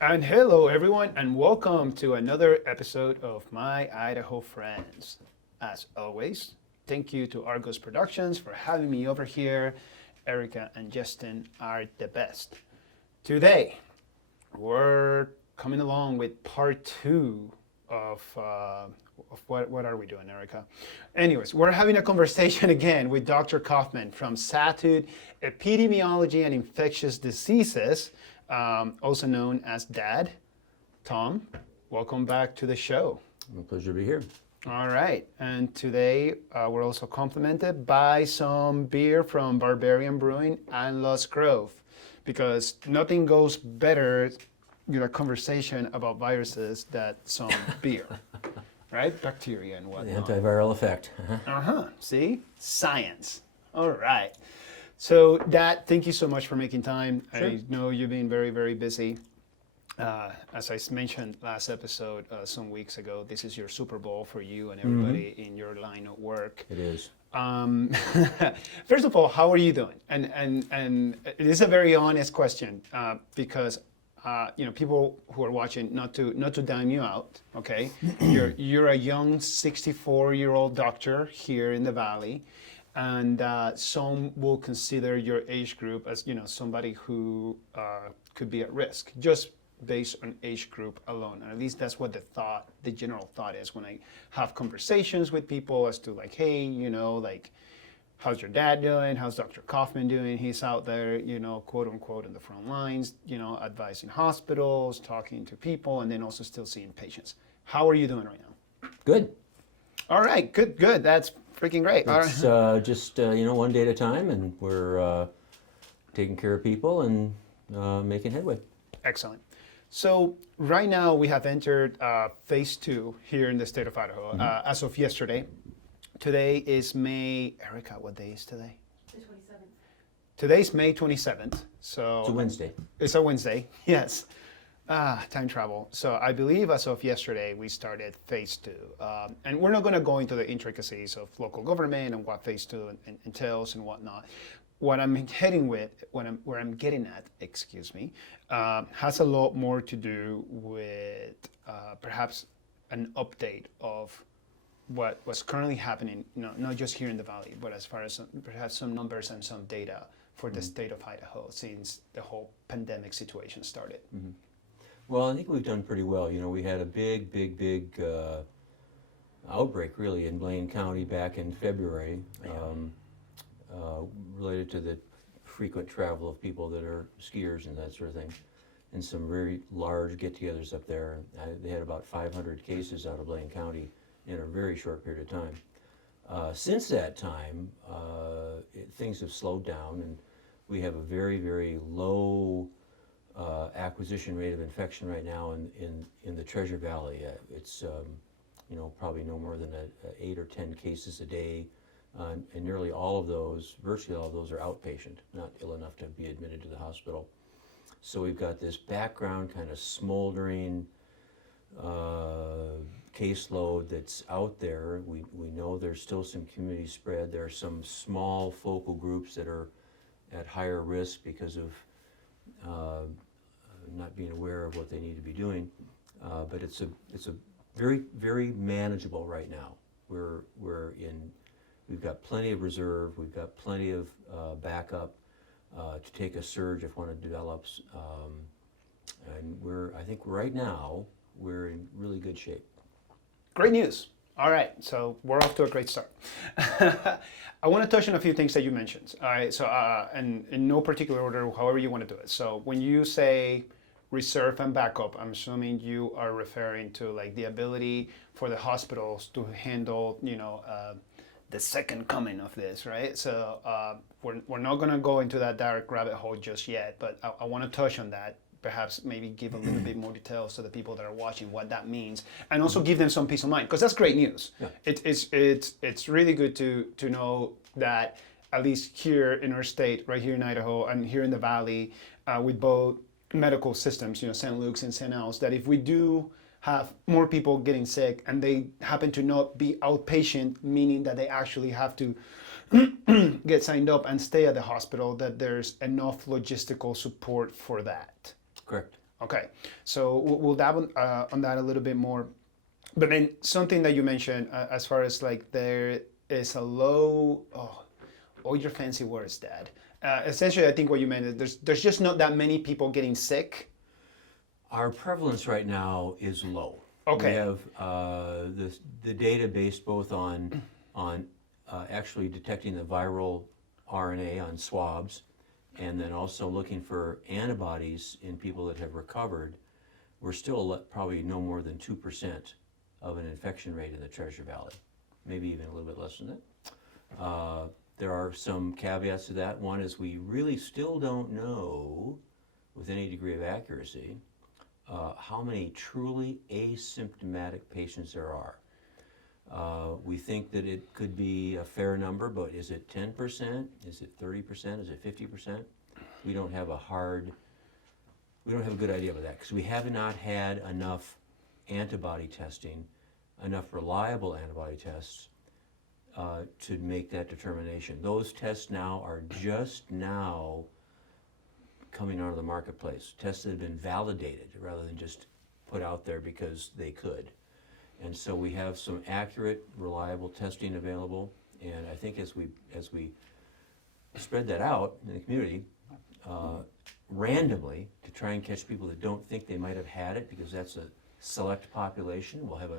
And hello, everyone, and welcome to another episode of My Idaho Friends. As always, thank you to Argos Productions for having me over here. Erica and Justin are the best. Today, we're coming along with part two of what are we doing, Erica? Anyways, we're having a conversation again with Dr. Coffman from Satud Epidemiology and Infectious Diseases, also known as Dad. Tom, welcome back to the show. A pleasure to be here. All right, and today we're also complimented by some beer from Barbarian Brewing and Lost Grove, because nothing goes better with a conversation about viruses than some beer, right? Bacteria and The whatnot. antiviral effect. See? Science. All right. So, Dad, thank you so much for making time. Sure. I know you've been very, very busy. As I mentioned last episode some weeks ago, this is your Super Bowl for you and everybody in your line of work. It is. First of all, how are you doing? And it is a very honest question because people who are watching, not to dime you out, okay? You're a young 64-year-old doctor here in the Valley, and some will consider your age group as somebody who could be at risk just based on age group alone. And at least that's what the general thought is when I have conversations with people as to like, hey, how's your dad doing? How's Dr. Coffman doing? He's out there, quote unquote, in the front lines, advising hospitals, talking to people, and then also still seeing patients. How are you doing right now? Good. All right, good. That's freaking great. All It's right. just one day at a time, and we're taking care of people and making headway. Excellent. So right now we have entered phase 2 here in the state of Idaho as of yesterday. Today is May. Erica, what day is today? The 27th. Today's May 27th. So It's a Wednesday. It's a Wednesday, yes. Time travel. So I believe as of yesterday, we started phase 2. And we're not going to go into the intricacies of local government and what phase 2 entails and whatnot. What I'm where I'm getting at, has a lot more to do with perhaps an update of what's currently happening, not just here in the Valley, but as far as perhaps some numbers and some data for the state of Idaho since the whole pandemic situation started. Well, I think we've done pretty well. We had a big outbreak really in Blaine County back in February, related to the frequent travel of people that are skiers and that sort of thing, and some very large get-togethers up there. They had about 500 cases out of Blaine County in a very short period of time. Since that time, things have slowed down, and we have a very low acquisition rate of infection right now in the Treasure Valley. It's probably no more than 8 or 10 cases a day, and nearly all of those, virtually all of those, are outpatient, not ill enough to be admitted to the hospital. So we've got this background kind of smoldering caseload that's out there. We know there's still some community spread. There are some small focal groups that are at higher risk because of not being aware of what they need to be doing. But it's a very manageable right now. We've got plenty of reserve. We've got plenty of backup to take a surge if one develops. And I think right now we're in really good shape. Great news. All right, so we're off to a great start. I want to touch on a few things that you mentioned. All right, so and in no particular order, however you want to do it. So when you say reserve and backup, I'm assuming you are referring to like the ability for the hospitals to handle, the second coming of this, right? So we're not going to go into that direct rabbit hole just yet, but I want to touch on that. Perhaps maybe give a little bit more details to the people that are watching what that means, and also give them some peace of mind, because that's great news. Yeah. It's really good to know that at least here in our state, right here in Idaho and here in the Valley, with both medical systems, St. Luke's and St. Al's, that if we do have more people getting sick and they happen to not be outpatient, meaning that they actually have to get signed up and stay at the hospital, that there's enough logistical support for that. Correct. Okay, so we'll dabble on that a little bit more. But then something that you mentioned as far as like there is a low, all your fancy words, Dad. Essentially, I think what you meant is there's just not that many people getting sick. Our prevalence right now is low. Okay. We have the data based both on actually detecting the viral RNA on swabs, and then also looking for antibodies in people that have recovered. We're still probably no more than 2% of an infection rate in the Treasure Valley, maybe even a little bit less than that. There are some caveats to that. One is we really still don't know with any degree of accuracy how many truly asymptomatic patients there are. We think that it could be a fair number, but is it 10%? Is it 30%? Is it 50%? We don't have a good idea about that because we have not had enough antibody testing, enough reliable antibody tests to make that determination. Those tests now are just now coming out of the marketplace. Tests that have been validated rather than just put out there because they could. And so we have some accurate, reliable testing available. And I think as we spread that out in the community, randomly to try and catch people that don't think they might have had it, because that's a select population, we'll have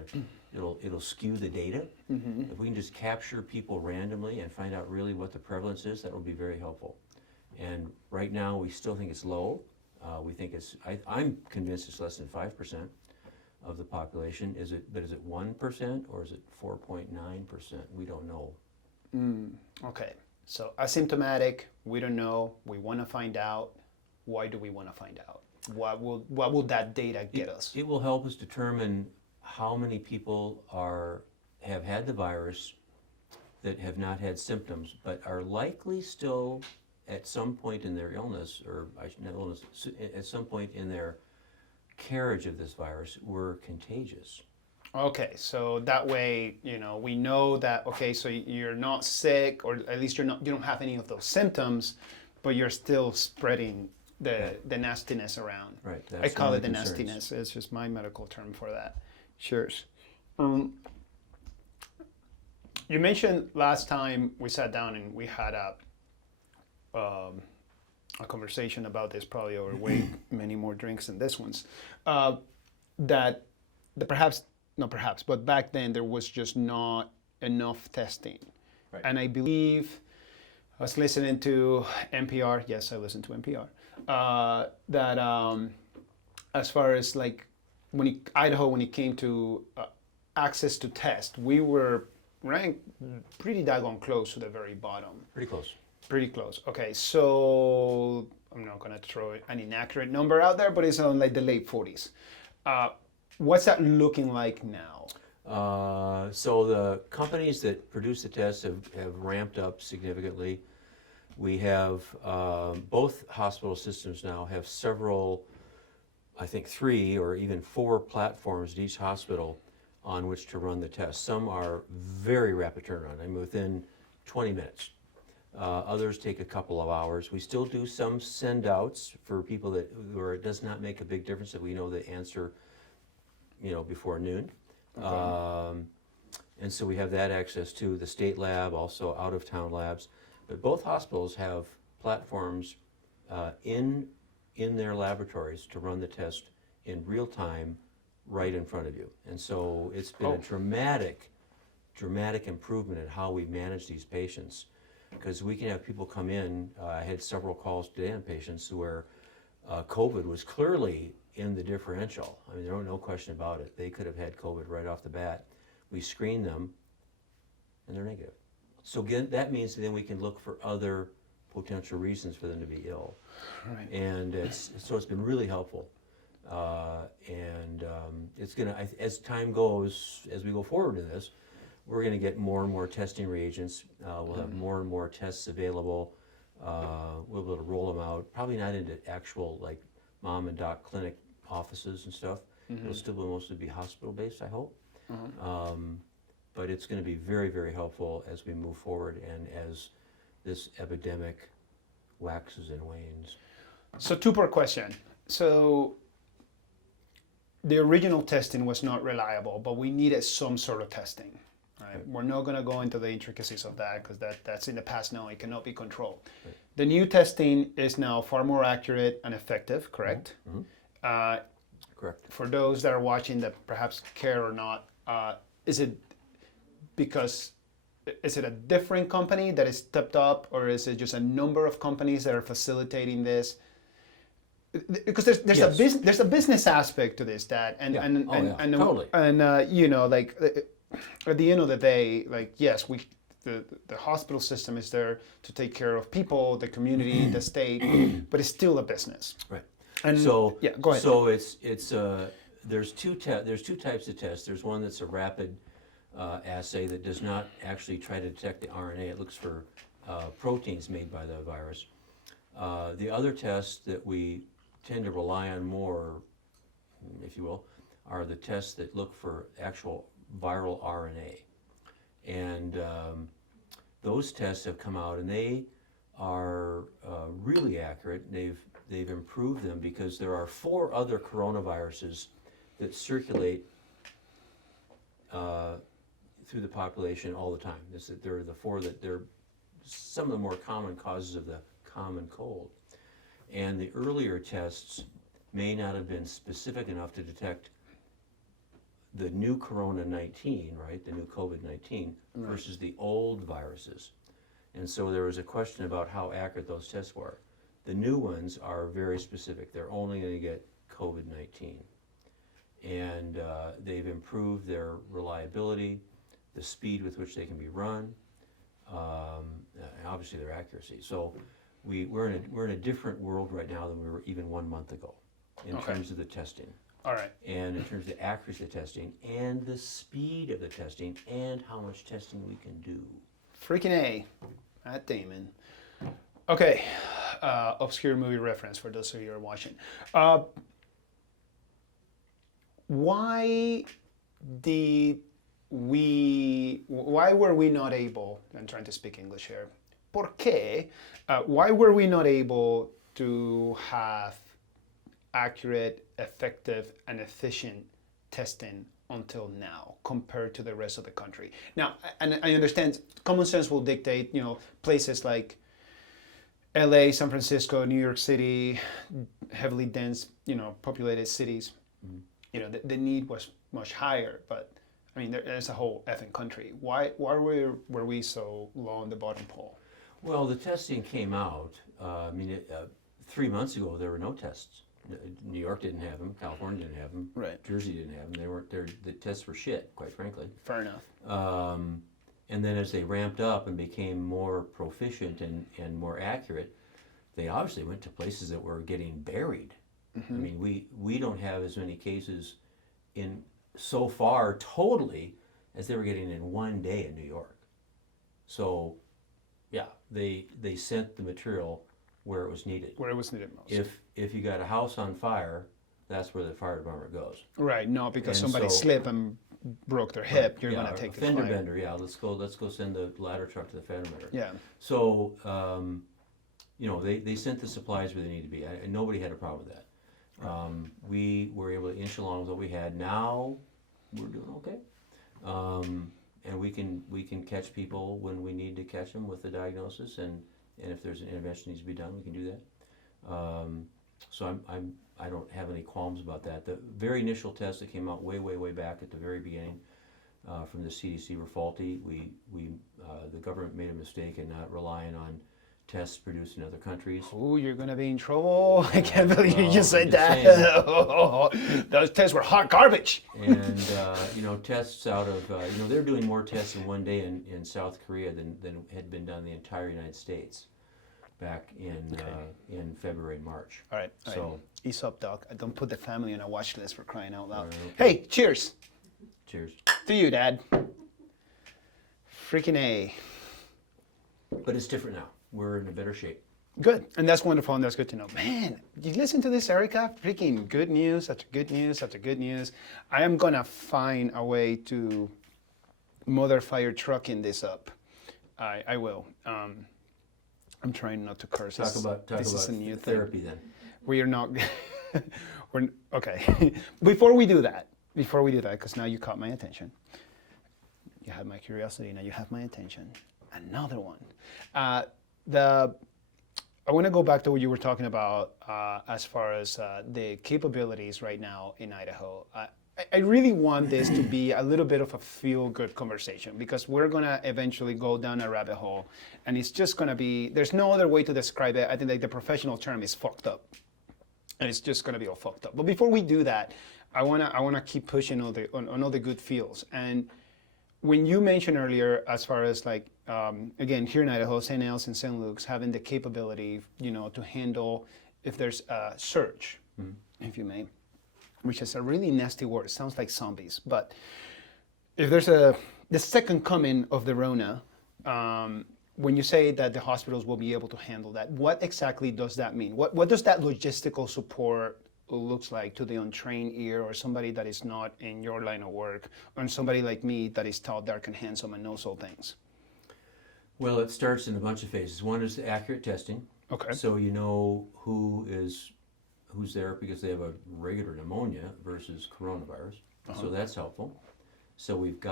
it'll skew the data. If we can just capture people randomly and find out really what the prevalence is, that will be very helpful. And right now we still think it's low. We think I'm convinced it's less than 5% of the population. Is it 1% or is it 4.9%? We don't know. Okay, so asymptomatic, we don't know. We want to find out. Why do we want to find out? What will that data get us? It will help us determine how many people have had the virus that have not had symptoms, but are likely still at some point in their illness, or not illness, at some point in their carriage of this virus, were contagious. Okay, so that way, we know that, okay, so you're not sick, or at least you don't have any of those symptoms, but you're still spreading the nastiness around. Right. I call it the nastiness. It's just my medical term for that. Sure. You mentioned last time we sat down and we had a conversation about this, probably over way many more drinks than this one's, that but back then there was just not enough testing. Right. And I believe I was listening to NPR. Yes, I listened to NPR. That as far as like Idaho, when it came to access to test, we were ranked pretty daggone close to the very bottom. Pretty close. Pretty close. Okay, so I'm not going to throw an inaccurate number out there, but it's on like the late 40s. What's that looking like now? So the companies that produce the tests have ramped up significantly. We have both hospital systems now have several, I think 3 or even 4 platforms at each hospital on which to run the tests. Some are very rapid turnaround, I mean within 20 minutes. Others take a couple of hours. We still do some send outs for people where it does not make a big difference that we know the answer, before noon. Okay. And so we have that access to the state lab, also out of town labs. But both hospitals have platforms in their laboratories to run the test in real time right in front of you. And so it's been a dramatic improvement in how we manage these patients, because we can have people come in. I had several calls today on patients where COVID was clearly in the differential. I mean, there's no question about it. They could have had COVID right off the bat. We screen them and they're negative. So again, that means then we can look for other potential reasons for them to be ill. Right. And it's been really helpful. It's gonna, as time goes, as we go forward in this, we're gonna get more and more testing reagents. We'll have more and more tests available. We'll be able to roll them out, probably not into actual like mom and doc clinic offices and stuff. It'll still mostly be hospital based, I hope. But it's going to be very, very helpful as we move forward and as this epidemic waxes and wanes. So 2-part question. So the original testing was not reliable, but we needed some sort of testing. Right? We're not going to go into the intricacies of that because that's in the past now. It cannot be controlled. Right. The new testing is now far more accurate and effective, correct? Mm-hmm. Correct. For those that are watching that perhaps care or not, is it a different company that is stepped up, or is it just a number of companies that are facilitating this? Because there's Yes. there's a business aspect to this, Dad, Totally. you know, like at the end of the day, like yes, the hospital system is there to take care of people, the community, the state, but it's still a business. Right. And So yeah, go ahead. So there's two types of tests. There's one that's a rapid assay that does not actually try to detect the RNA. It looks for proteins made by the virus. The other tests that we tend to rely on more, if you will, are the tests that look for actual viral RNA. And those tests have come out, and they are really accurate. They've improved them because there are 4 other coronaviruses that circulate through the population all the time. They're the 4 that they're some of the more common causes of the common cold. And the earlier tests may not have been specific enough to detect the new Corona-19, right, the new COVID-19, versus the old viruses. And so there was a question about how accurate those tests were. The new ones are very specific. They're only going to get COVID-19. And they've improved their reliability, the speed with which they can be run, and obviously their accuracy. So we're in a different world right now than we were even 1 month ago in terms of the testing. All right. And in terms of the accuracy of the testing and the speed of the testing and how much testing we can do. Freaking A, Matt Damon. Okay, obscure movie reference for those of you who are watching. Why were we not able, I'm trying to speak English here, ¿por qué? Why were we not able to have accurate, effective, and efficient testing until now compared to the rest of the country? Now, and I understand common sense will dictate, you know, places like LA, San Francisco, New York City, heavily dense, you know, populated cities, you know, the need was much higher, but I mean, there's a whole effing country. Why were we so low on the bottom pole? Well, the testing came out, 3 months ago there were no tests. New York didn't have them, California didn't have them, Right. Jersey didn't have them. They weren't there. The tests were shit, quite frankly. Fair enough. And then as they ramped up and became more proficient and more accurate, they obviously went to places that were getting buried. I mean, we don't have as many cases in so far totally as they were getting in 1 day in New York. So, yeah, they sent the material where it was needed. Where it was needed most. If you got a house on fire, that's where the fire department goes. Right, not because And somebody so- slipped and broke their hip, you're Yeah, going to take the fender fire. bender. Yeah, let's go send the ladder truck to the fender bender. Yeah. So, you know, they sent the supplies where they need to be. And nobody had a problem with that. We were able to inch along with what we had. Now we're doing okay, and we can catch people when we need to catch them with the diagnosis, and if there's an intervention needs to be done, we can do that. So I don't have any qualms about that. The very initial tests that came out way back at the very beginning from the CDC were faulty. The government made a mistake in not relying on tests produced in other countries. Oh, you're going to be in trouble. I can't believe you Well, just said I'm that. just Those tests were hot garbage. And you know, tests out of you know, they're doing more tests in 1 day in South Korea than had been done in the entire United States back in February and March. All right. So Ease up, Doc. I don't put the family on a watch list for crying out loud. All right, Hey, cheers cheers. to you, Dad. Freaking A. But it's different now. We're in a better shape. Good. And that's wonderful, and that's good to know. Man, you listen to this, Erica? Freaking good news after good news after good news. I am going to find a way to mother fire trucking this up. I will. I'm trying not to curse. Talk about this is a new thing. therapy then. We are not Okay. Before we do that, because now you caught my attention. You had my curiosity. Now you have my attention. Another one. I want to go back to what you were talking about as far as the capabilities right now in Idaho. I really want this to be a little bit of a feel-good conversation because we're going to eventually go down a rabbit hole, and it's just going to be, there's no other way to describe it. I think like the professional term is fucked up, and it's just going to be all fucked up. But before we do that, I want to keep pushing on all the good feels. And when you mentioned earlier, as far as like, again, here in Idaho, St. Anne's and St. Luke's having the capability, to handle if there's a surge, if you may, which is a really nasty word. It sounds like zombies. But if there's the second coming of the Rona, when you say that the hospitals will be able to handle that, what exactly does that mean? What does that logistical support looks like to the untrained ear or somebody that is not in your line of work, or somebody like me that is tall, dark, and handsome and knows all things? Well, it starts in a bunch of phases. One is the accurate testing. Okay. So you know who's there because they have a regular pneumonia versus coronavirus. So that's helpful. So we've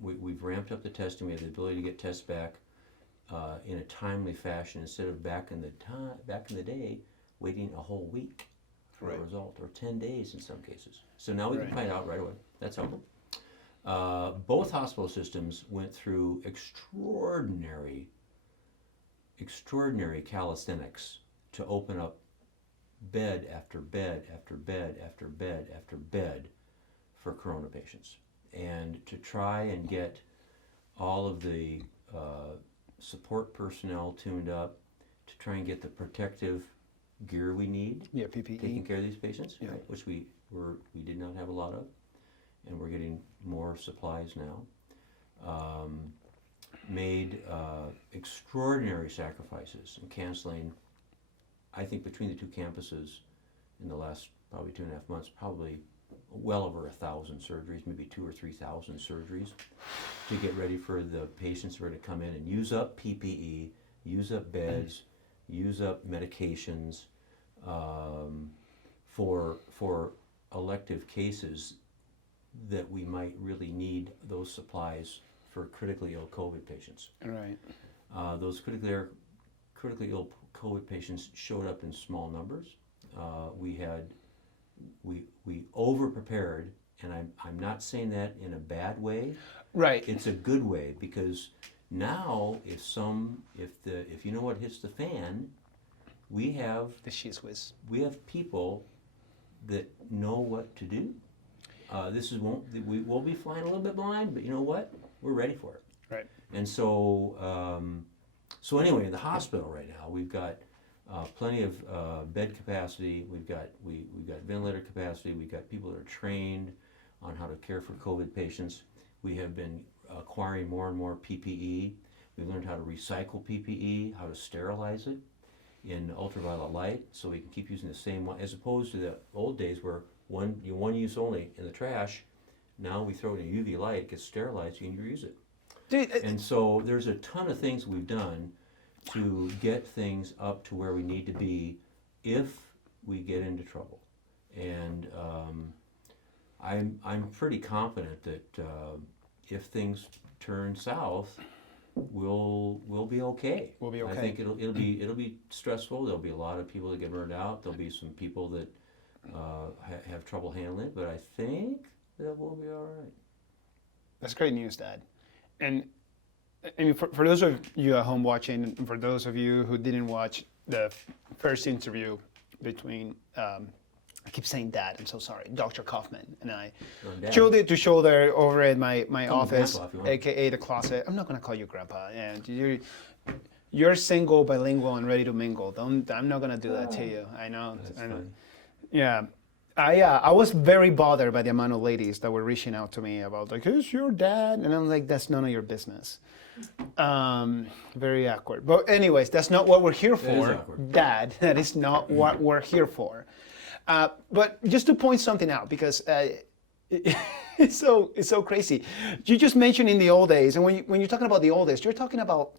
we've ramped up the testing. We have the ability to get tests back in a timely fashion instead of back in the day waiting a whole week for a result, or 10 days in some cases. So now we can find out right away. That's helpful. Both hospital systems went through extraordinary calisthenics to open up bed after bed after bed after bed after bed for corona patients, and to try and get all of the support personnel tuned up to try and get the protective gear we need, PPE, taking care of these patients, right, which we did not have a lot of, and we're getting more supplies now. Made extraordinary sacrifices in canceling, I think between the two campuses in the last probably 2.5 months, probably well over 1,000 surgeries, maybe 2,000 or 3,000 surgeries to get ready for the patients who are to come in and use up PPE, use up beds, use up medications for elective cases that we might really need those supplies for critically ill COVID patients. Right. Those critically ill COVID patients showed up in small numbers. We over prepared, and I'm not saying that in a bad way. Right. It's a good way, because now if you know what hits the fan, we have the shiz whiz. We have people that know what to do. We will be flying a little bit blind, but you know what? We're ready for it. Right. And so anyway, in the hospital right now, we've got plenty of bed capacity. We've got ventilator capacity. We've got people that are trained on how to care for COVID patients. We have been acquiring more and more PPE. We've learned how to recycle PPE, how to sterilize it in ultraviolet light, so we can keep using the same one, as opposed to the old days where one use only in the trash. Now we throw it in UV light, it gets sterilized, you can reuse it. Dude, and so there's a ton of things we've done to get things up to where we need to be if we get into trouble. And I'm pretty confident that if things turn south, we'll be okay. We'll be okay. I think it'll be stressful. There'll be a lot of people that get burned out. There'll be some people that have trouble handling it, but I think that we'll be all right. That's great news, Dad. And I mean, for those of you at home watching, and for those of you who didn't watch the first interview between, I keep saying Dad, I'm so sorry, Dr. Coffman and I, shoulder to shoulder over at my office, aka the closet. I'm not going to call you Grandpa. And you're single, bilingual, and ready to mingle. I'm not going to do that to you. I know. I know. Yeah. I was very bothered by the amount of ladies that were reaching out to me about, like, who's your dad? And I'm like, that's none of your business. Very awkward. But anyways, that's not what we're here for, Dad. That is not what we're here for. But just to point something out, because it's so crazy. You just mentioned in the old days, and when you're talking about the old days, you're talking about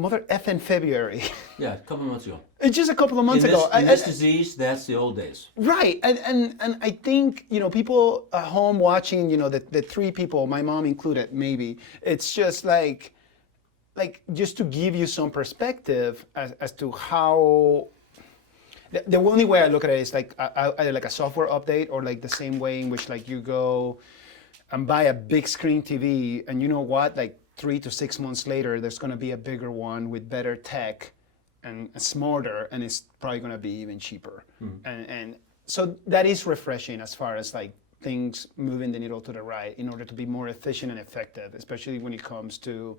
mother effing February. Yeah, a couple months ago. It's just a couple of months ago. In this disease, that's the old days. Right, and I think, people at home watching, the three people, my mom included, maybe, it's just like just to give you some perspective as to how, the only way I look at it is like either like a software update or like the same way in which like you go and buy a big screen TV, and you know what, like 3 to 6 months later, there's going to be a bigger one with better tech and smarter, and it's probably going to be even cheaper. And so that is refreshing as far as like things moving the needle to the right in order to be more efficient and effective, especially when it comes to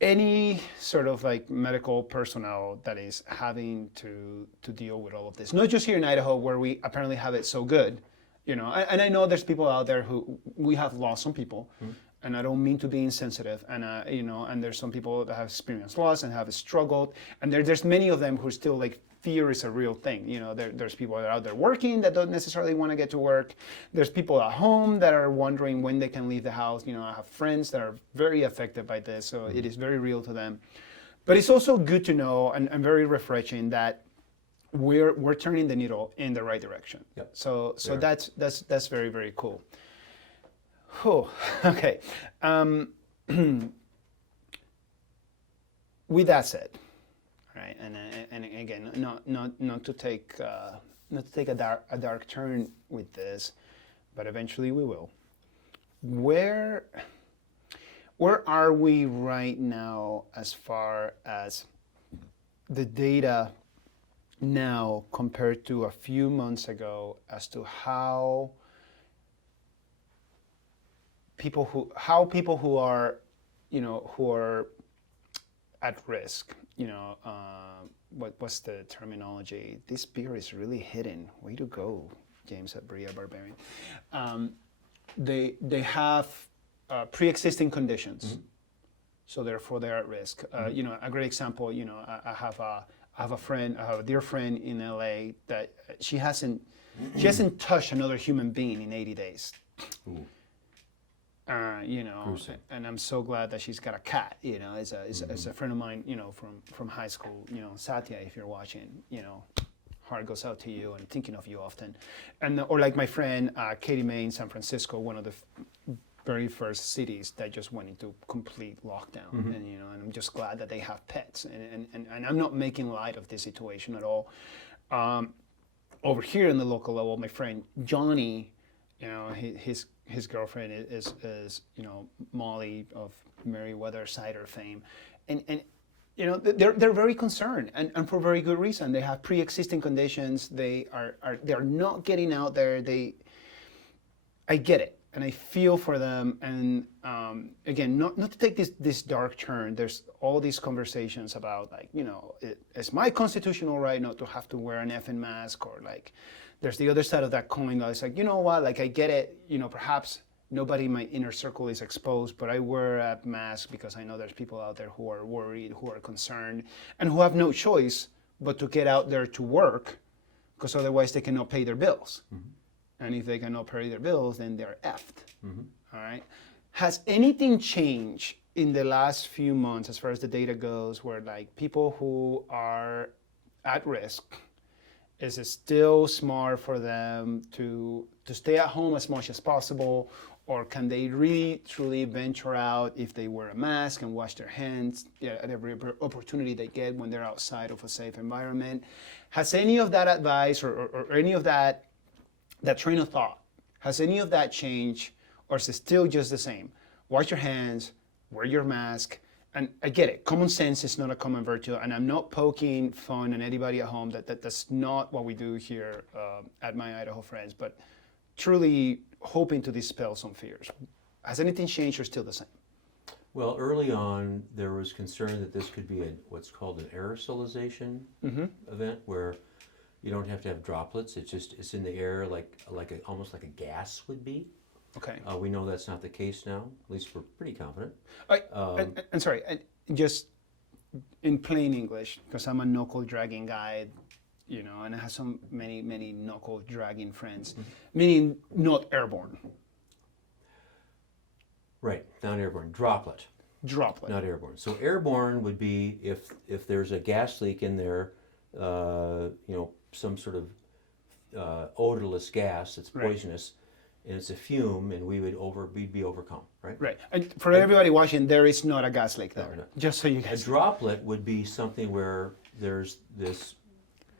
any sort of like medical personnel that is having to deal with all of this. Not just here in Idaho, where we apparently have it so good, and I know there's people out there who we have lost some people. And I don't mean to be insensitive, and and there's some people that have experienced loss and have struggled, and there's many of them who still like fear is a real thing. There's people that are out there working that don't necessarily want to get to work. There's people at home that are wondering when they can leave the house. I have friends that are very affected by this, so it is very real to them. But it's also good to know and very refreshing that we're turning the needle in the right direction. Yep. So that's very, very cool. Oh, okay. With that said, right, and again, not to take a dark turn with this, but eventually we will. Where are we right now as far as the data now compared to a few months ago as to how people who are at risk, what's the terminology? This beer is really hidden. Way to go, James at Bria Barbarian. They have pre-existing conditions, so therefore they're at risk. A great example. I have a dear friend in LA that she hasn't touched another human being in 80 days. Ooh. And I'm so glad that she's got a cat. As a friend of mine, from high school. Satya, if you're watching, heart goes out to you and thinking of you often. Or like my friend Katie May in San Francisco, one of the very first cities that just went into complete lockdown. And I'm just glad that they have pets. And I'm not making light of this situation at all. Over here in the local level, my friend Johnny, his girlfriend is Molly of Meriwether cider fame, and they're very concerned, and for very good reason. They have pre-existing conditions. They are not getting out there. I get it, and I feel for them. And again, not to take this dark turn. There's all these conversations about it's my constitutional right not to have to wear an effing mask, or like. There's the other side of that coin that is like, I get it, perhaps nobody in my inner circle is exposed, but I wear a mask because I know there's people out there who are worried, who are concerned, and who have no choice but to get out there to work, because otherwise they cannot pay their bills. And if they cannot pay their bills, then they're effed. All right? Has anything changed in the last few months as far as the data goes, where like people who are at risk, is it still smart for them to stay at home as much as possible, or can they really truly venture out if they wear a mask and wash their hands at every opportunity they get when they're outside of a safe environment? Has any of that advice or any of that train of thought, has any of that changed, or is it still just the same? Wash your hands, wear your mask. And I get it, common sense is not a common virtue, and I'm not poking fun at anybody at home. That's not what we do here at my Idaho friends, but truly hoping to dispel some fears. Has anything changed or still the same? Well, early on, there was concern that this could be what's called an aerosolization event, where you don't have to have droplets. It's in the air almost like a gas would be. Okay. We know that's not the case now. At least we're pretty confident. And sorry, just in plain English, because I'm a knuckle dragging guy, and I have many knuckle dragging friends, meaning not airborne. Right, not airborne, droplet. Droplet. not airborne. So airborne would be if there's a gas leak in there, some sort of odorless gas that's Right. poisonous, and it's a fume, and we'd be overcome, right? Right. And for everybody watching, there is not a gas leak there. no. Just so you A guys. droplet would be something where there's this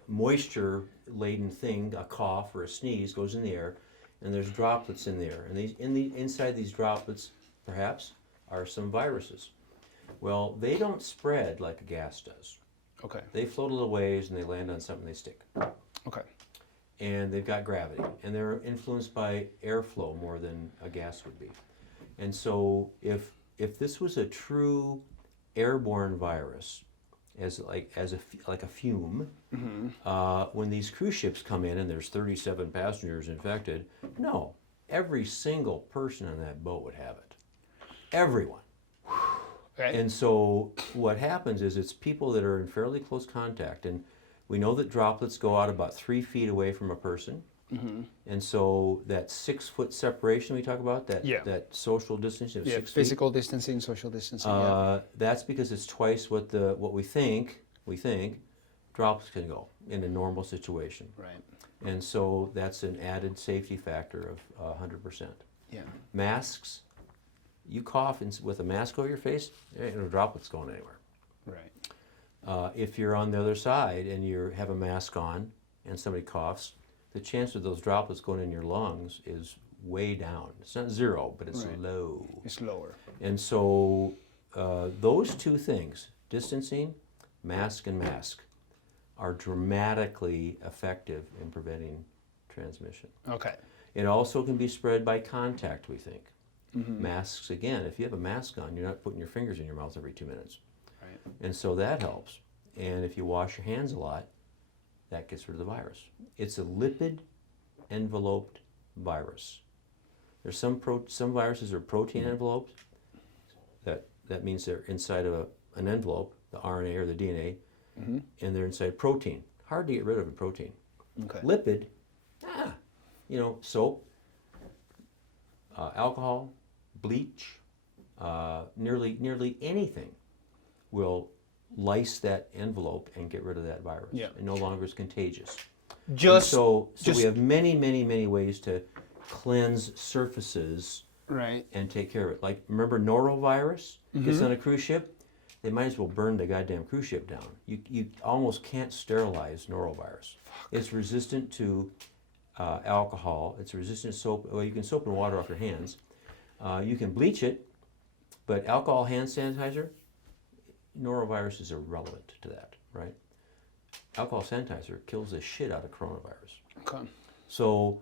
moisture-laden thing, a cough or a sneeze goes in the air, and there's droplets in the air, and inside these droplets, perhaps, are some viruses. Well, they don't spread like a gas does. Okay. They float a little ways and they land on something, they stick. Okay. And they've got gravity, and they're influenced by airflow more than a gas would be. And so if this was a true airborne virus, like a fume, when these cruise ships come in and there's 37 passengers infected, no, every single person on that boat would have it. Everyone. Okay. And so what happens is it's people that are in fairly close contact, and we know that droplets go out about 3 feet away from a person. And so that 6 foot separation we talk about, that social distancing of 6 feet, physical distancing, social distancing. that's because it's twice what we think droplets can go in a normal situation. Right. And so that's an added safety factor of 100%. Yeah. Masks, you cough with a mask over your face, there ain't no droplets going anywhere. Right. If you're on the other side and you have a mask on and somebody coughs, the chance of those droplets going in your lungs is way down. It's not zero, but it's Right. low. It's lower. And so those two things, distancing, mask, are dramatically effective in preventing transmission. Okay. It also can be spread by contact, we think. Masks, again, if you have a mask on, you're not putting your fingers in your mouth every 2 minutes. Right. And so that helps. And if you wash your hands a lot, that gets rid of the virus. It's a lipid enveloped virus. There's some viruses are protein enveloped. That means they're inside of an envelope, the RNA or the DNA, and they're inside protein. Hard to get rid of a protein. Okay. Lipid, soap, alcohol, bleach, nearly anything will lyse that envelope and get rid of that virus. Yeah. It no longer is contagious. Just So we have many ways to cleanse surfaces right. and take care of it. Like, remember norovirus gets on a cruise ship? They might as well burn the goddamn cruise ship down. You almost can't sterilize norovirus. It's resistant to alcohol. It's resistant to soap. Well, you can soap and water off your hands. You can bleach it, but alcohol hand sanitizer, norovirus is irrelevant to that, right? Alcohol sanitizer kills the shit out of coronavirus. Okay. So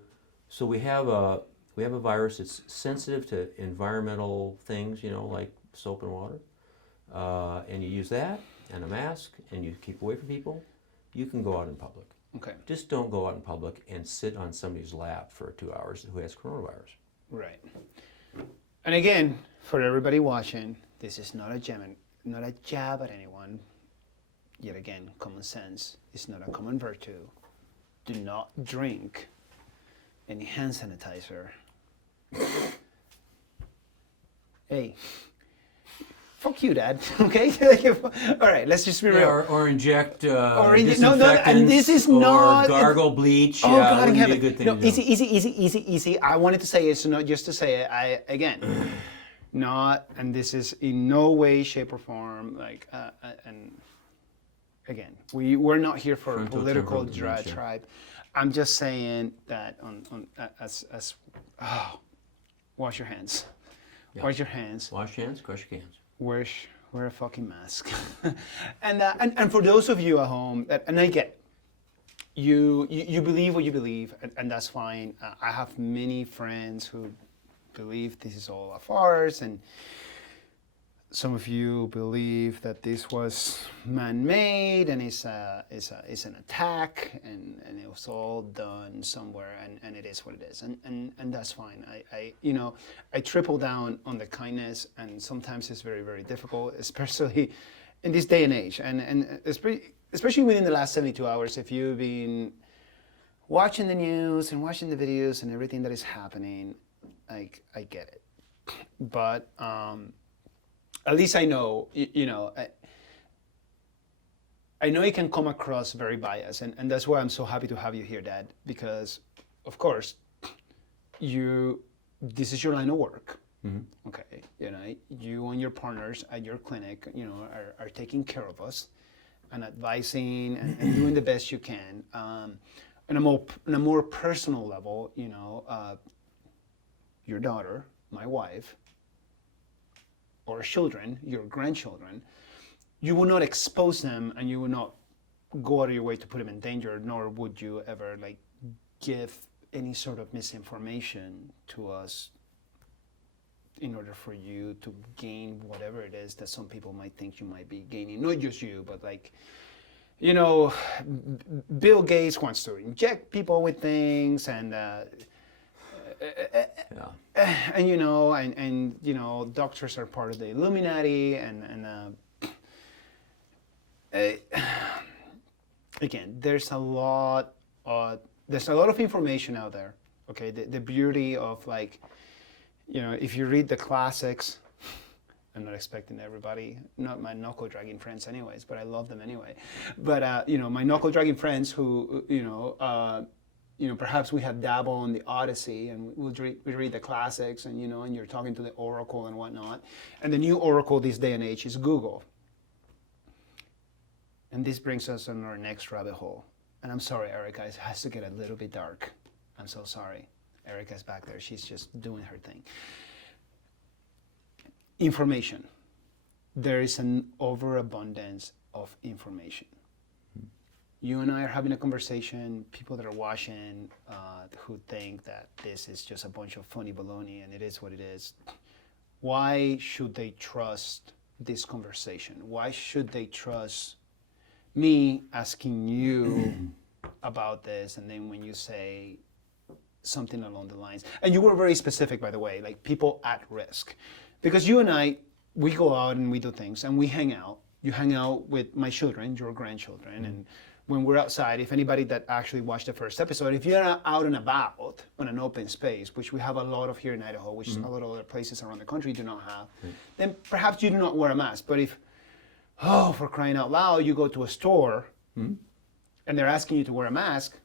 we have a virus that's sensitive to environmental things, like soap and water, and you use that and a mask, and you keep away from people. You can go out in public. Okay. Just don't go out in public and sit on somebody's lap for 2 hours who has coronavirus. Right. And again, for everybody watching, this is not a jab at anyone. Yet again, common sense is not a common virtue. Do not drink any hand sanitizer. Hey, fuck you, Dad. Okay. All right. Let's just be real. Or inject No, disinfectants, and this is or not gargle bleach. Oh, God in wouldn't be heaven. a good thing No, to do. easy. I wanted to say it's not just to say it. Again, not, and this is in no way, shape, or form and again, we're not here for a political tribe. I'm just saying that wash your hands. Yeah. Wash your hands. Wash hands, crush your cans. Wear a fucking mask. and for those of you at home, and I get it, you believe what you believe, and that's fine. I have many friends who believe this is all a farce, and some of you believe that this was man-made and is an attack, and it was all done somewhere, and it is what it is, and that's fine. I triple down on the kindness, and sometimes it's very, very difficult, especially in this day and age, and especially within the last 72 hours. If you've been watching the news and watching the videos and everything that is happening, I get it, but at least I know, I know it can come across very biased, and that's why I'm so happy to have you here, Dad, because, of course, this is your line of work. Okay, you and your partners at your clinic, are taking care of us and advising and doing the best you can. On a more personal level, your daughter, my wife, or children, your grandchildren, you will not expose them, and you will not go out of your way to put them in danger, nor would you ever give any sort of misinformation to us in order for you to gain whatever it is that some people might think you might be gaining. Not just you, but Bill Gates wants to inject people with things, and doctors are part of the Illuminati, and again, there's a lot of information out there. Okay, the beauty of if you read the classics, I'm not expecting everybody, not my knuckle dragging friends anyways, but I love them anyway. But my knuckle dragging friends who perhaps we have dabbled in the Odyssey, and we read the classics, and and you're talking to the Oracle and whatnot. And the new Oracle this day and age is Google. And this brings us on our next rabbit hole. And I'm sorry, Erica, it has to get a little bit dark. I'm so sorry. Erica's back there. She's just doing her thing. Information. There is an overabundance of information. You and I are having a conversation. People that are watching who think that this is just a bunch of funny baloney, and it is what it is. Why should they trust this conversation? Why should they trust me asking you about this, and then when you say something along the lines, and you were very specific, by the way, people at risk, because you and I, we go out and we do things, and we hang out. You hang out with my children, your grandchildren, and when we're outside, if anybody that actually watched the first episode, if you're out and about on an open space, which we have a lot of here in Idaho, which a lot of other places around the country do not have, then perhaps you do not wear a mask. But if, for crying out loud, you go to a store and they're asking you to wear a mask,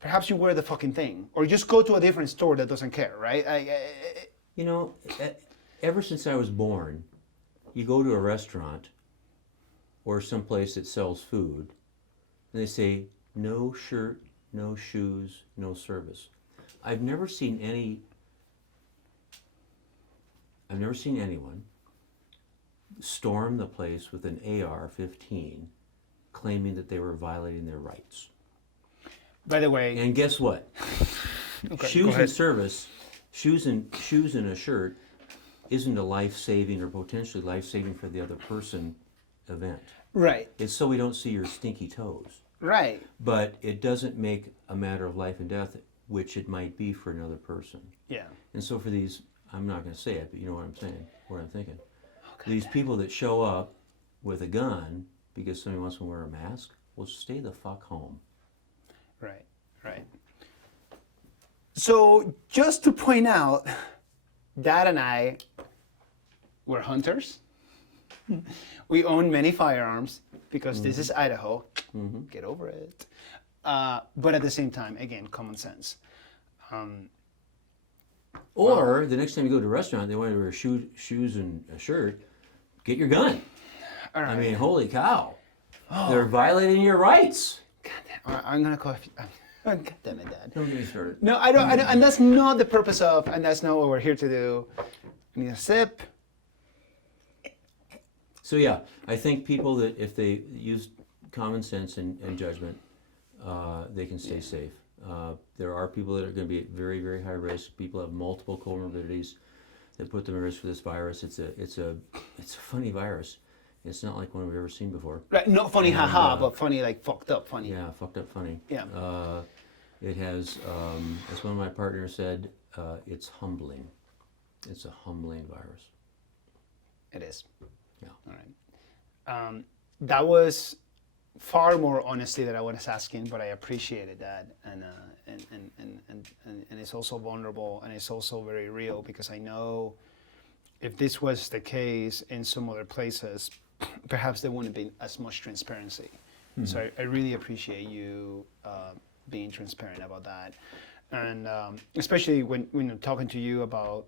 perhaps you wear the fucking thing, or just go to a different store that doesn't care, right? Ever since I was born, you go to a restaurant or someplace that sells food, and they say, no shirt, no shoes, no service. I've never seen anyone storm the place with an AR-15 claiming that they were violating their rights. By the way, and guess what? Okay, shoes and service, shoes and a shirt isn't a life-saving or potentially life-saving for the other person event. Right. It's so we don't see your stinky toes. Right. But it doesn't make a matter of life and death, which it might be for another person. Yeah. And so for these, I'm not going to say it, but you know what I'm saying, what I'm thinking. Okay. These people that show up with a gun because somebody wants to wear a mask, well, stay the fuck home. Right, right. So just to point out, Dad and I were hunters. We own many firearms because this is Idaho. Get over it. But at the same time, again, common sense. Or the next time you go to a restaurant, they want you to wear shoes and a shirt, get your gun. All right. I mean, holy cow. They're violating your rights. God damn, I'm going to call you. God damn it, Dad. Don't get me started. No, I don't, and that's not the purpose of, and that's not what we're here to do. I need a sip. So yeah, I think people that if they use common sense and judgment, they can stay safe. There are people that are going to be at very, very high risk. People have multiple comorbidities that put them at risk for this virus. It's a funny virus. It's not like one we've ever seen before. Right, not funny, haha, but funny, like fucked up funny. Yeah, fucked up funny. Yeah. It has, as one of my partners said, it's humbling. It's a humbling virus. It is. Yeah. All right. That was far more honesty than I was asking, but I appreciated that, and it's also vulnerable, and it's also very real, because I know if this was the case in some other places, perhaps there wouldn't be as much transparency. So I really appreciate you being transparent about that, and especially when I'm talking to you about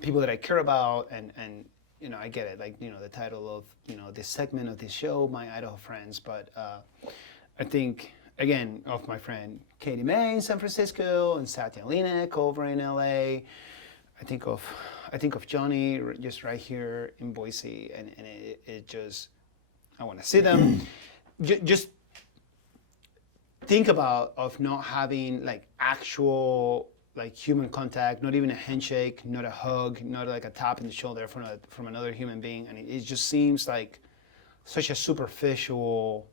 people that I care about, and I get it, like the title of this segment of this show, My Idaho Friends, but I think again of my friend Katie May in San Francisco and Satya Linek over in LA. I think of Johnny just right here in Boise, and it just, I want to see them. Just think about of not having like actual like human contact, not even a handshake, not a hug, not like a tap in the shoulder from another human being, and it just seems like such a superficial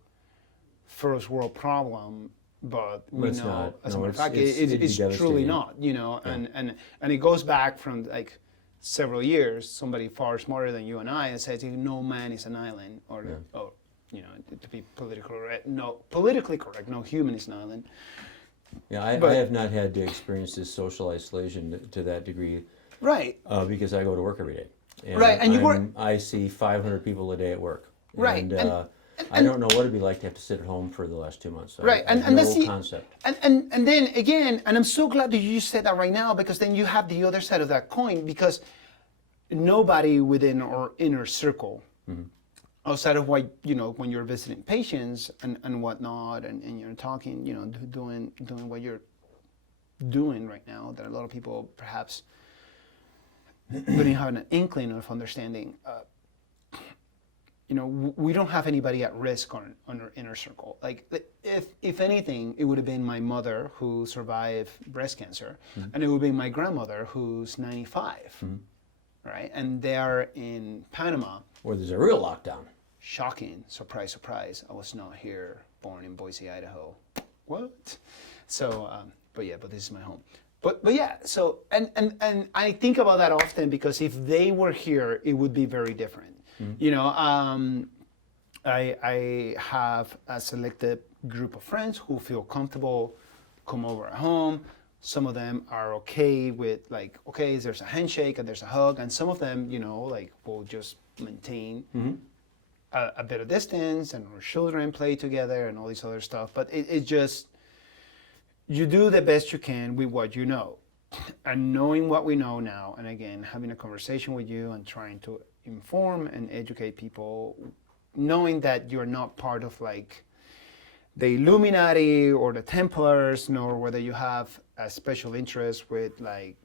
first world problem. But we It's know, not. as a No, matter of fact, it'd be it's truly devastating. not. Yeah. And it goes back from like several years. Somebody far smarter than you and I said, "No man is an island," or to be politically correct, no human is an island. Yeah, I But- have not had to experience this social isolation to that degree Right. because I go to work every day. And Right, and you work- I see 500 people a day at work. Right, And, and- I don't know what it'd be like to have to sit at home for the last 2 months. Right, I have and no that's the concept. and then again, and I'm so glad that you said that right now, because then you have the other side of that coin, because nobody within our inner circle, outside of what when you're visiting patients and whatnot, and you're talking, doing what you're doing right now, that a lot of people perhaps don't even have an inkling of understanding. We don't have anybody at risk on our inner circle. Like, if anything, it would have been my mother who survived breast cancer, and it would be my grandmother who's 95, right? And they are in Panama. Or there's a real lockdown. Shocking, surprise, surprise. I was not here, born in Boise, Idaho. What? So, but this is my home. But yeah, so, and I think about that often, because if they were here, it would be very different. I have a selected group of friends who feel comfortable come over at home. Some of them are okay with like, okay, there's a handshake and there's a hug, and some of them, like will just maintain a bit of distance, and our children play together and all this other stuff. But it just, you do the best you can with what you know. And knowing what we know now, and again, having a conversation with you and trying to inform and educate people, knowing that you're not part of like the Illuminati or the Templars, nor whether you have a special interest with like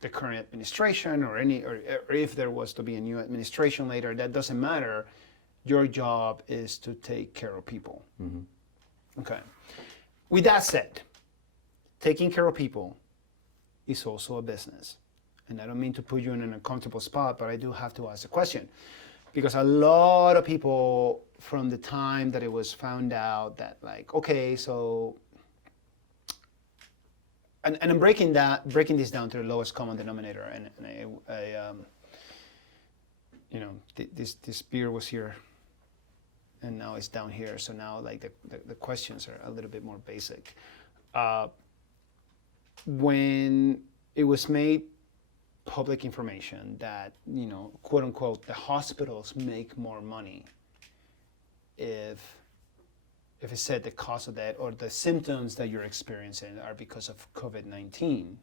the current administration or if there was to be a new administration later, that doesn't matter. Your job is to take care of people. Okay. With that said, taking care of people is also a business. And I don't mean to put you in an uncomfortable spot, but I do have to ask a question. Because a lot of people, from the time that it was found out that like, okay, so, and I'm breaking this down to the lowest common denominator, and this beer was here, and now it's down here, so now like the questions are a little bit more basic. When it was made public information that, quote unquote, the hospitals make more money if it said the cause of that or the symptoms that you're experiencing are because of COVID-19,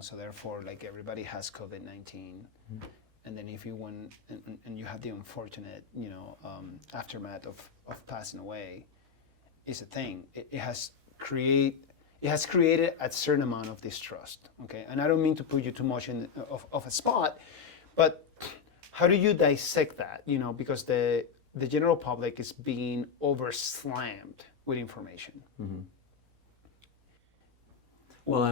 so therefore like everybody has COVID-19. And then if you went and you have the unfortunate, aftermath of passing away, is a thing. It has created a certain amount of distrust, okay? And I don't mean to put you too much in of a spot, but how do you dissect that? Because the general public is being overslammed with information. Well,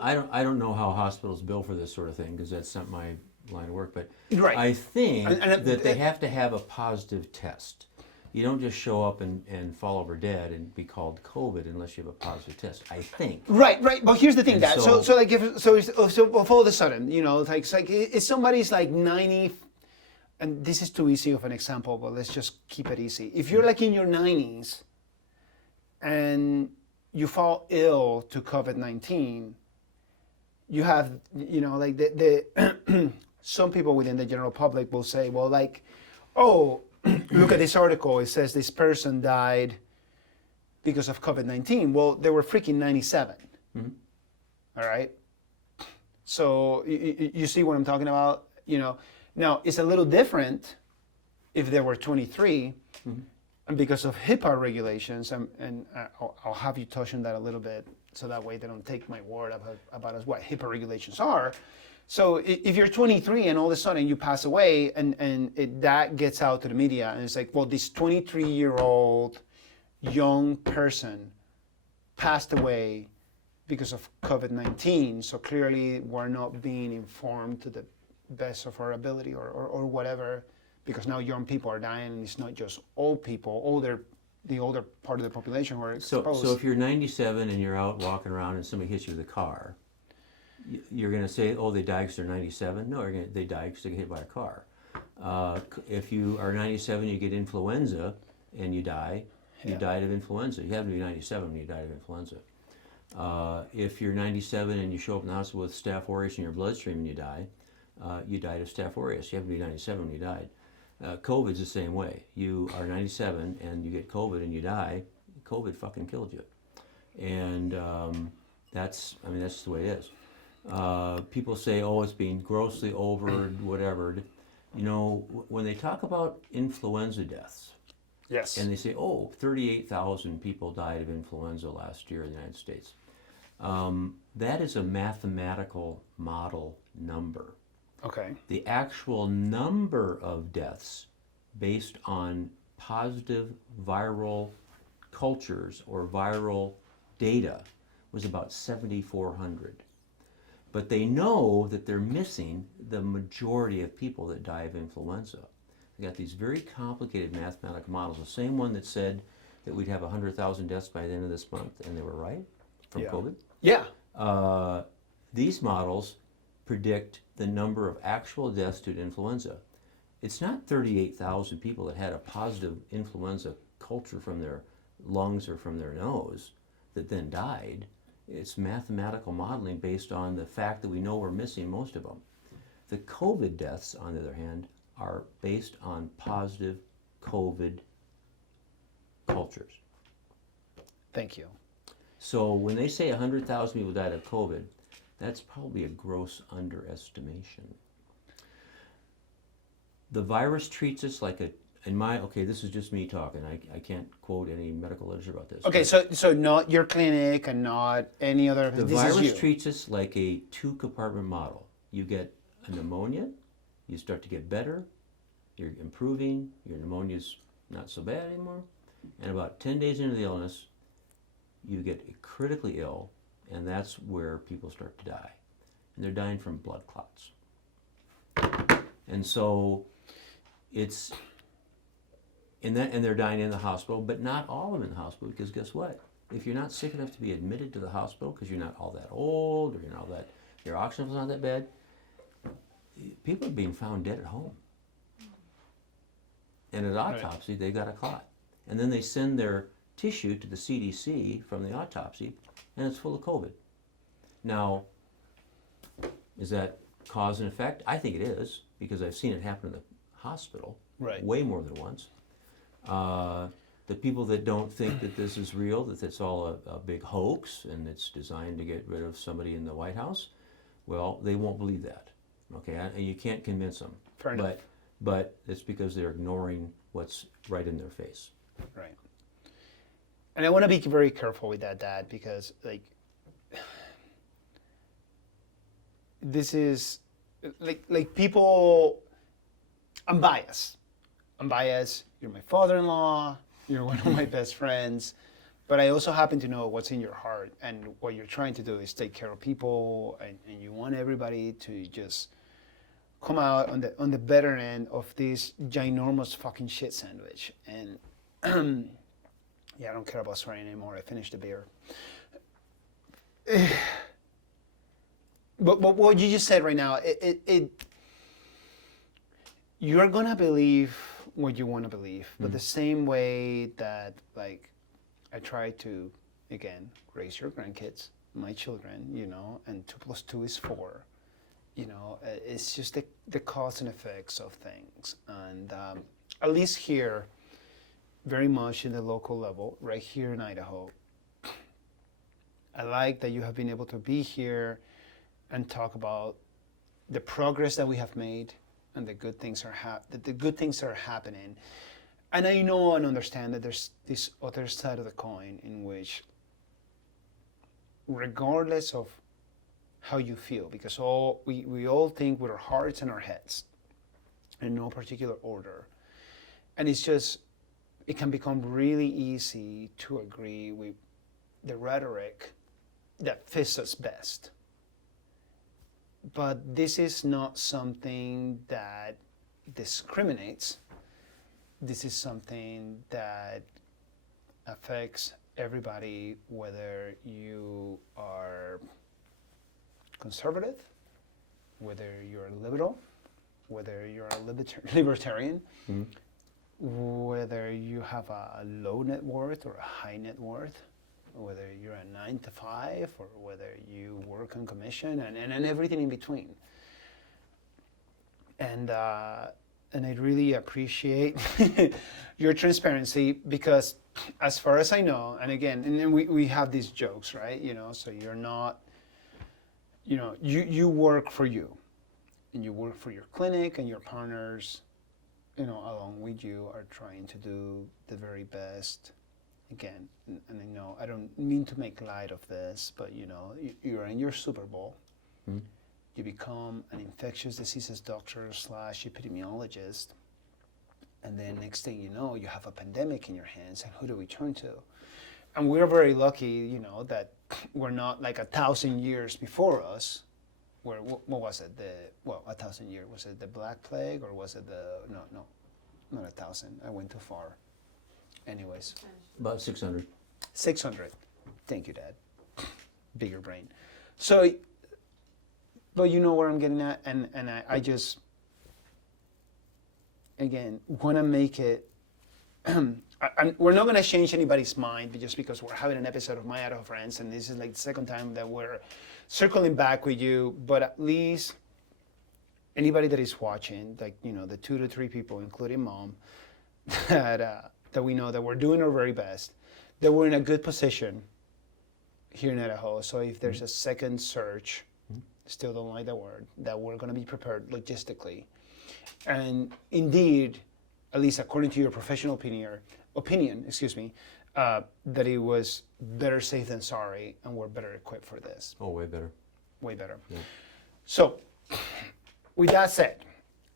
I don't know how hospitals bill for this sort of thing, because that's not my line of work, but Right. I think And that they have to have a positive test. You don't just show up and fall over dead and be called COVID unless you have a positive test, I think. Right. But here's the thing, And Dad. So like if all of a sudden, it's like if somebody's like 90, and this is too easy of an example, but let's just keep it easy. If you're like in your 90s and you fall ill to COVID-19, you have, like the some people within the general public will say, well, like, oh, look at this article. It says this person died because of COVID-19. Well, they were freaking 97. Mm-hmm. All right. So you see what I'm talking about? Now it's a little different if they were 23, Mm-hmm. and because of HIPAA regulations, and I'll have you touch on that a little bit, so that way they don't take my word about us what HIPAA regulations are. So if you're 23 and all of a sudden you pass away, and that gets out to the media, and it's like, well, this 23-year-old young person passed away because of COVID-19, so clearly we're not being informed to the best of our ability or whatever, because now young people are dying, and it's not just old people, the older part of the population who are exposed. So if you're 97 and you're out walking around and somebody hits you with a car, you're going to say, oh, they died because they're 97? No, they died because they get hit by a car. If you are 97, you get influenza and you die, you died of influenza. You have to be 97 when you died of influenza. If you're 97 and you show up in the hospital with Staph aureus in your bloodstream and you died of Staph aureus. You have to be 97 when you died. COVID's the same way. You are 97 and you get COVID and you die, COVID fucking killed you. And that's just the way it is. People say, oh, it's being grossly over, whatever. When they talk about influenza deaths, yes, and they say, oh, 38,000 people died of influenza last year in the United States. That is a mathematical model number. Okay. The actual number of deaths based on positive viral cultures or viral data was about 7,400. But they know that they're missing the majority of people that die of influenza. They got these very complicated mathematical models. The same one that said that we'd have 100,000 deaths by the end of this month, and they were right from COVID. Yeah. These models predict the number of actual deaths due to influenza. It's not 38,000 people that had a positive influenza culture from their lungs or from their nose that then died. It's mathematical modeling based on the fact that we know we're missing most of them. The COVID deaths, on the other hand, are based on positive COVID cultures. Thank you. So when they say 100,000 people died of COVID, that's probably a gross underestimation. The virus treats us like this is just me talking. I can't quote any medical literature about this. Okay, so not your clinic and not any other. The virus treats us like a 2-compartment model. You get a pneumonia, you start to get better, you're improving, your pneumonia's not so bad anymore, and about 10 days into the illness, you get critically ill, and that's where people start to die. And they're dying from blood clots. And so it's, and they're dying in the hospital, but not all of them in the hospital, because guess what? If you're not sick enough to be admitted to the hospital because you're not all that old, or you're not all that, your oxygen's not that bad, people are being found dead at home. And at autopsy, they got a clot. And then they send their tissue to the CDC from the autopsy, and it's full of COVID. Now, is that cause and effect? I think it is, because I've seen it happen in the hospital way more than once. The people that don't think that this is real, that it's all a big hoax and it's designed to get rid of somebody in the White House, well, they won't believe that. Okay, and you can't convince them. Fair enough. But it's because they're ignoring what's right in their face. Right. And I want to be very careful with that, Dad, because this is like people. I'm biased. You're my father-in-law. You're one of my best friends. But I also happen to know what's in your heart, and what you're trying to do is take care of people, and you want everybody to just come out on the better end of this ginormous fucking shit sandwich. And yeah, I don't care about swearing anymore. I finished the beer. But what you just said right now, you're gonna believe what you want to believe, but the same way that I try to, again, raise your grandkids, my children, and 2 + 2 is 4. It's just the cause and effects of things. And at least here, very much in the local level, right here in Idaho, I like that you have been able to be here and talk about the progress that we have made and the good things are happening. And I know and understand that there's this other side of the coin in which, regardless of how you feel, because we all think with our hearts and our heads in no particular order, and it can become really easy to agree with the rhetoric that fits us best. But this is not something that discriminates. This is something that affects everybody, whether you are conservative, whether you're liberal, whether you're a libertarian, whether you have a low net worth or a high net worth, whether you're a 9 to 5 or whether you work on commission, and everything in between. And I really appreciate your transparency, because as far as I know, and again, and then we have these jokes, right? So you're not, you work for you, and you work for your clinic, and your partners, along with you, are trying to do the very best. Again, and I know I don't mean to make light of this, but you're in your Super Bowl. Mm-hmm. You become an infectious diseases doctor / epidemiologist, and then next thing you know, you have a pandemic in your hands, and who do we turn to? And we're very lucky, that we're not like 1,000 years before us. Where what was it? 1,000 years, was it the Black Plague, or was it no, not 1,000. I went too far. Anyways. About 600. 600. Thank you, Dad. Bigger brain. So, but you know where I'm getting at, and I just, again, want to make it, we're not going to change anybody's mind just because we're having an episode of My Idaho Friends, and this is like the second time that we're circling back with you, but at least anybody that is watching, like, the 2 to 3 people, including Mom, that we know that we're doing our very best, that we're in a good position here in Idaho. So if there's a second surge, still don't like that word, that we're going to be prepared logistically. And indeed, at least according to your professional opinion, that it was better safe than sorry, and we're better equipped for this. Oh, way better. Way better. Yeah. So, with that said,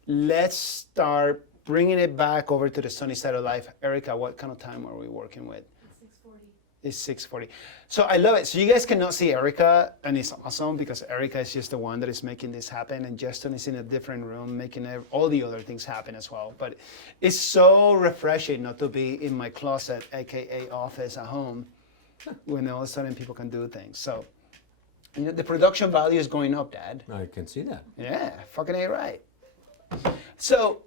let's start bringing it back over to the sunny side of life. Erica, what kind of time are we working with? 6:40. It's 6:40. So I love it. So you guys cannot see Erica, and it's awesome because Erica is just the one that is making this happen, and Justin is in a different room making all the other things happen as well. But it's so refreshing not to be in my closet, aka office at home, when all of a sudden people can do things. So, the production value is going up, Dad. I can see that. Yeah, fucking A right. So,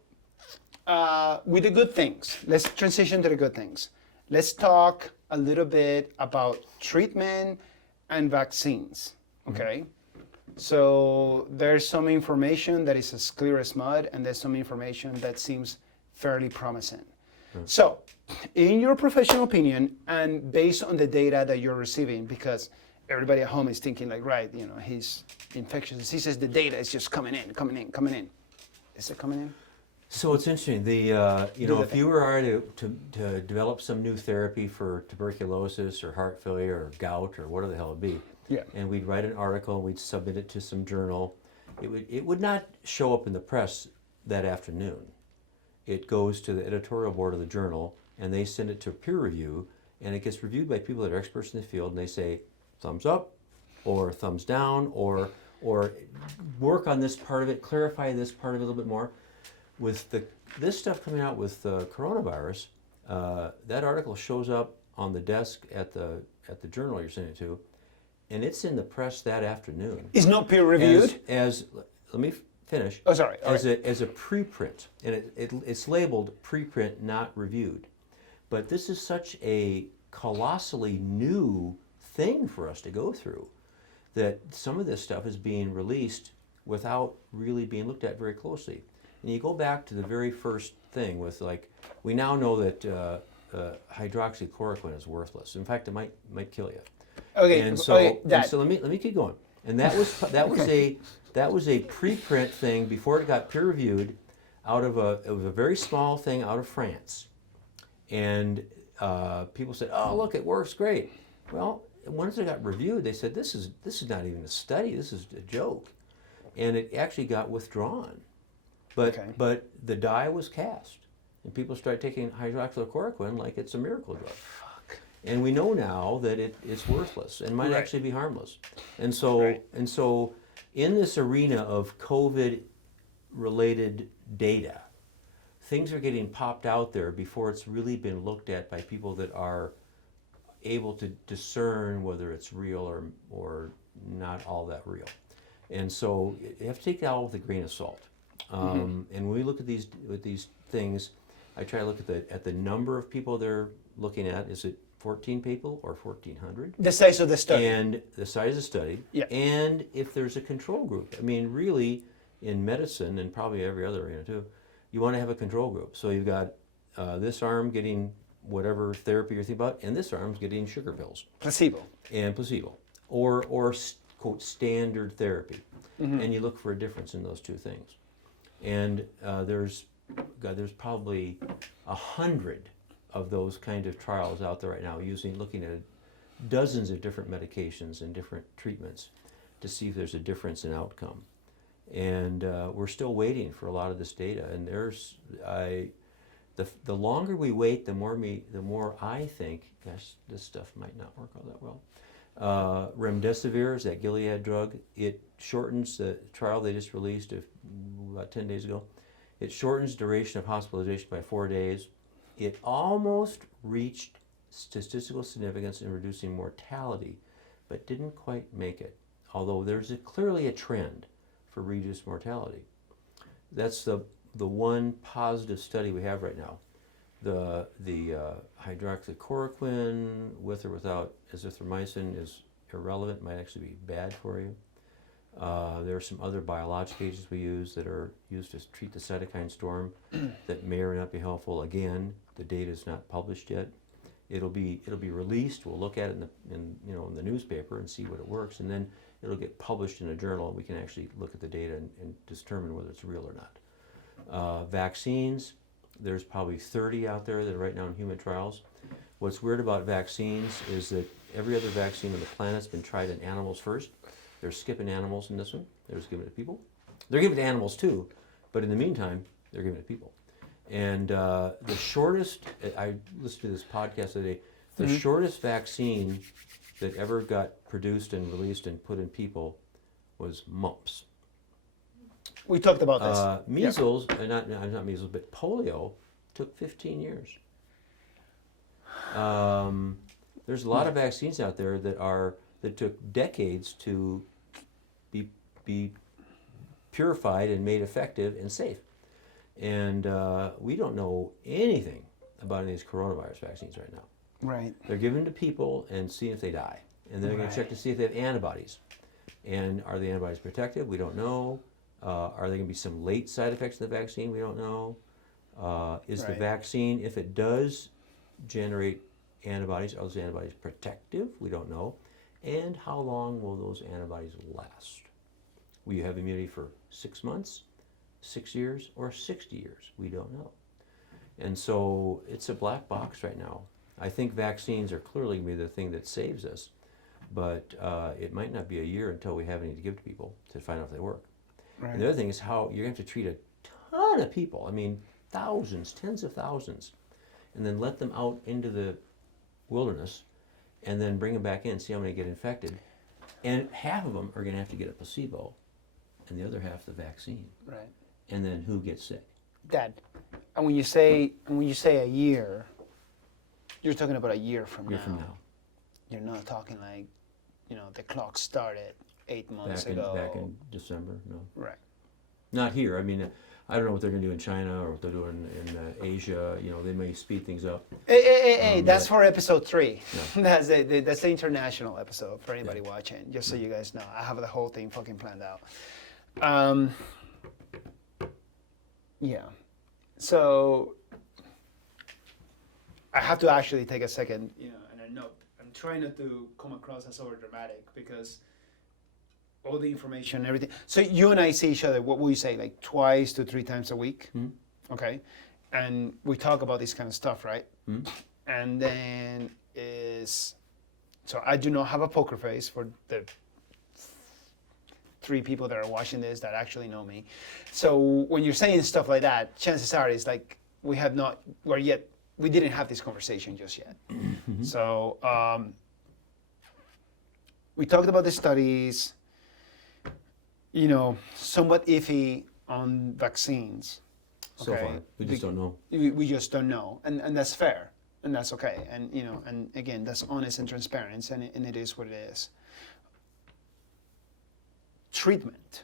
with the good things, let's transition to the good things. Let's talk a little bit about treatment and vaccines, okay? So there's some information that is as clear as mud, and there's some information that seems fairly promising. So, in your professional opinion, and based on the data that you're receiving, because everybody at home is thinking like, right, he's infectious diseases, the data is just coming in. Is it coming in? So it's interesting. If you were to develop some new therapy for tuberculosis or heart failure or gout or whatever the hell it be, yeah, and we'd write an article and we'd submit it to some journal, it would not show up in the press that afternoon. It goes to the editorial board of the journal, and they send it to peer review, and it gets reviewed by people that are experts in the field, and they say thumbs up or thumbs down or work on this part of it, clarify this part of it a little bit more. With this stuff coming out with the coronavirus, that article shows up on the desk at the journal you're sending it to, and it's in the press that afternoon. It's not peer reviewed? Let me finish. Oh, sorry. As a preprint, and it's labeled preprint, not reviewed. But this is such a colossally new thing for us to go through. that some of this stuff is being released without really being looked at very closely. And you go back to the very first thing with like, we now know that hydroxychloroquine is worthless. In fact, it might kill you. Okay. And so, okay, and so let me keep going. And that was a preprint thing before it got peer reviewed. It was a very small thing out of France, and people said, "Oh, look, it works great." Well, once it got reviewed, they said, "This is not even a study. This is a joke," and it actually got withdrawn. But Okay. but the die was cast, and people started taking hydroxychloroquine like it's a miracle drug. And we know now that it's worthless and might Right. actually be harmless. And so Right. in this arena of COVID-related data, things are getting popped out there before it's really been looked at by people that are able to discern whether it's real or not all that real. And so you have to take that all with a grain of salt. And when we look at these things, I try to look at the number of people they're looking at. Is it 14 people or 1,400? The size of the study. And the size of the study. Yeah. And if there's a control group. I mean, really, in medicine and probably every other arena too, you want to have a control group. So you've got this arm getting whatever therapy you're thinking about, and this arm's getting sugar pills. Placebo. And placebo. Or quote, standard therapy. And you look for a difference in those two things. And there's probably 100 of those kind of trials out there right now, looking at dozens of different medications and different treatments to see if there's a difference in outcome. And we're still waiting for a lot of this data. And the longer we wait, the more I think, gosh, this stuff might not work all that well. Remdesivir is that Gilead drug. It shortens the trial they just released about 10 days ago. It shortens duration of hospitalization by 4 days. It almost reached statistical significance in reducing mortality, but didn't quite make it, although there's clearly a trend for reduced mortality. That's the one positive study we have right now. The hydroxychloroquine, with or without azithromycin, is irrelevant, might actually be bad for you. There are some other biologic agents we use that are used to treat the cytokine storm that may or may not be helpful. Again, the data is not published yet. It'll be released. We'll look at it in the newspaper and see what it works, and then it'll get published in a journal, and we can actually look at the data and determine whether it's real or not. Vaccines, there's probably 30 out there that are right now in human trials. What's weird about vaccines is that every other vaccine on the planet's been tried in animals first. They're skipping animals in this one. They're just giving it to people. They're giving it to animals too, but in the meantime, they're giving it to people. And the shortest, I listened to this podcast today, the shortest vaccine that ever got produced and released and put in people was mumps. We talked about this. Measles, not measles, but polio took 15 years. There's a lot of vaccines out there that took decades to be purified and made effective and safe. And we don't know anything about any of these coronavirus vaccines right now. Right. They're given to people and see if they die. And they're going to check to see if they have antibodies. And are the antibodies protective? We don't know. Are there going to be some late side effects of the vaccine? We don't know. Is the vaccine, if it does generate antibodies, are those antibodies protective? We don't know. And how long will those antibodies last? Will you have immunity for 6 months, 6 years, or 60 years? We don't know. And so it's a black box right now. I think vaccines are clearly going to be the thing that saves us, but it might not be a year until we have any to give to people to find out if they work. Right. And the other thing is how you're going to have to treat a ton of people. I mean, thousands, tens of thousands, and then let them out into the wilderness and then bring them back in, see how many get infected. And half of them are going to have to get a placebo and the other half the vaccine. Right. And then who gets sick? Dad, and when you say a year, you're talking about a year from now. You're not talking like, the clock started 8 months ago. Back in December, no. Right. Not here. I mean, I don't know what they're going to do in China or what they're doing in Asia. You know, they may speed things up. Hey, that's but- for episode 3. Yeah. That's the international episode for anybody watching, just so you guys know. I have the whole thing fucking planned out. Yeah. So I have to actually take a second, and a note. I'm trying not to come across as over dramatic because all the information, everything. So you and I see each other, what would you say, like 2 to 3 times a week? Okay. And we talk about this kind of stuff, right? And then so I do not have a poker face for the 3 people that are watching this that actually know me. So when you're saying stuff like that, chances are it's like we didn't have this conversation just yet. So we talked about the studies, somewhat iffy on vaccines. So far, we just don't know. We just don't know, and that's fair, and that's okay, and and again, that's honest and transparent, and it is what it is. Treatment.